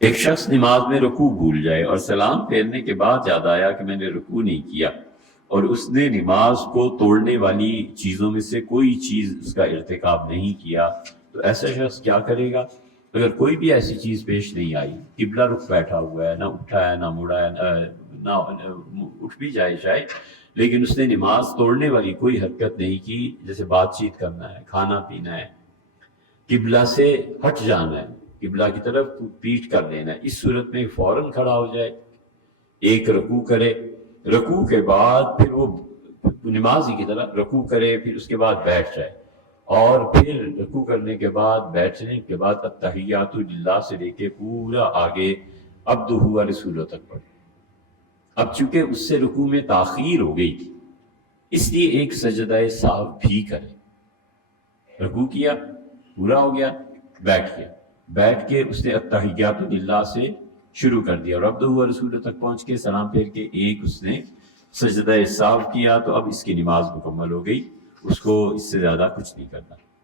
ایک شخص نماز میں رکوع بھول جائے اور سلام پھیرنے کے بعد یاد آیا کہ میں نے رکوع نہیں کیا اور اس نے نماز کو توڑنے والی چیزوں میں سے کوئی چیز اس کا ارتکاب نہیں کیا، تو ایسا شخص کیا کرے گا؟ اگر کوئی بھی ایسی چیز پیش نہیں آئی، قبلہ رخ بیٹھا ہوا ہے، نہ اٹھا ہے نہ مڑا ہے، نہ اٹھ بھی جائے شاید، لیکن اس نے نماز توڑنے والی کوئی حرکت نہیں کی، جیسے بات چیت کرنا ہے، کھانا پینا ہے، قبلہ سے ہٹ جانا ہے، قبلہ کی طرف پیٹ کر دینا ہے، اس صورت میں فوراً کھڑا ہو جائے، ایک رکوع کرے، رکوع کے بعد پھر وہ نمازی کی طرح رکوع کرے، پھر اس کے بعد بیٹھ جائے، اور پھر رکوع کرنے کے بعد بیٹھنے کے بعد التحیات للہ سے لے کے پورا آگے عبدہ و رسولہ تک پڑھے۔ اب چونکہ اس سے رکوع میں تاخیر ہو گئی تھی، اس لیے ایک سجدہ سہو بھی کرے، رکوع کیا، پورا ہو گیا، بیٹھ گیا، بیٹھ کے اس نے التحیات للہ سے شروع کر دیا اور عبدہ و رسولہ تک پہنچ کے سلام پھیر کے ایک اس نے سجدہ سہو کیا، تو اب اس کی نماز مکمل ہو گئی، اس کو اس سے زیادہ کچھ نہیں کرنا۔